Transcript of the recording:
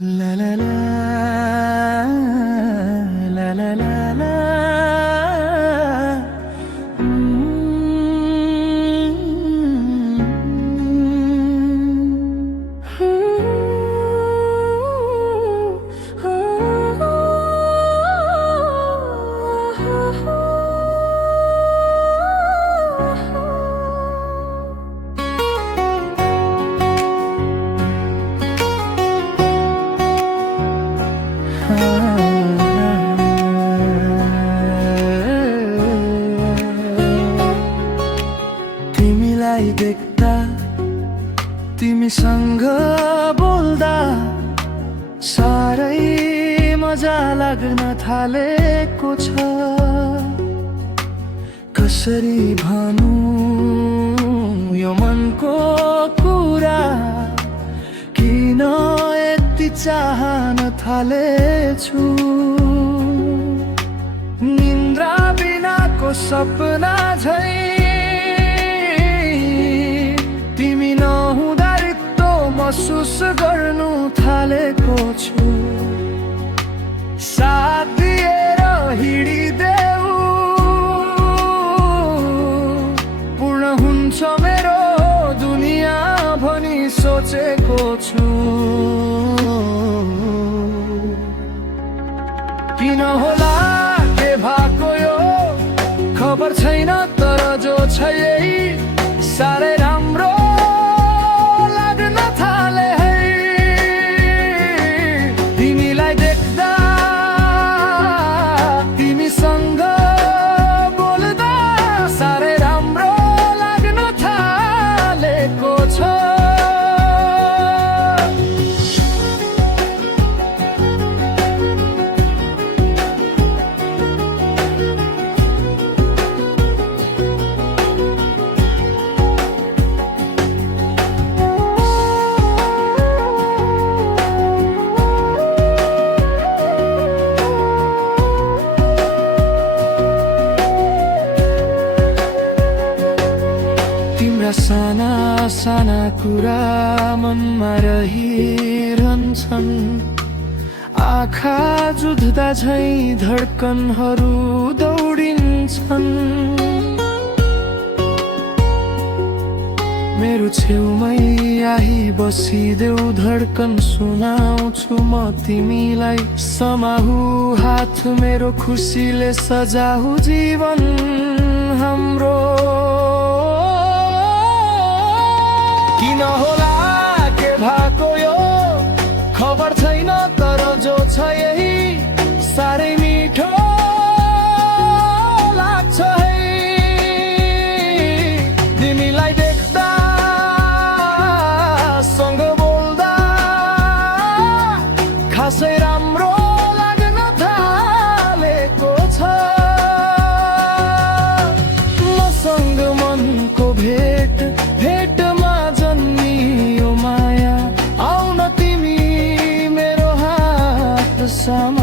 La la la la la la la तिमीलाई देख्दा तिमीसँग बोल्दा साह्रै मजा लाग्न थालेको छ। कसरी भनौँ यो मनको कुरा, किन यति चाहन थालेछु। निन्द्रा बिनाको सपना झै तिमी नहुँदा रित्तो महसुस गर्नु थालेको छु। साथ दिएर हिँडिदेऊ, पूर्ण हुन्छ मेरो दुनिया भनी सोचेको छु। किन होला के भएको यो खबर छैन, तर जो छ यही साह्रै राम्रो लाग्न थाले है। तिमीलाई देख्दा तिमीसँग बोल्दा साह्रै राम्रो लाग्न थालेको छ। तिम्रा साना साना कुरा मनमा रहिरहन्छन्। आँखा जुध्दा झै धड्कनहरू दौडिन्छन्। मेरो छेउमै आही बसिदेऊ, धड्कन सुनाउँछु म तिमीलाई। समाहु हात मेरो, खुसीले सजाऊ जीवन हाम्रो। किन होला के भएको यो खबर छैन, तर जो छ यही साह्रै मिठो लाग्छ है। तिमीलाई देख्दा सँग बोल्दा खासै राम्रो लाग्न थालेको छ। मसँग मनको भेट भेटमा जन्मियो माया, आउन तिमी मेरो हात सामु।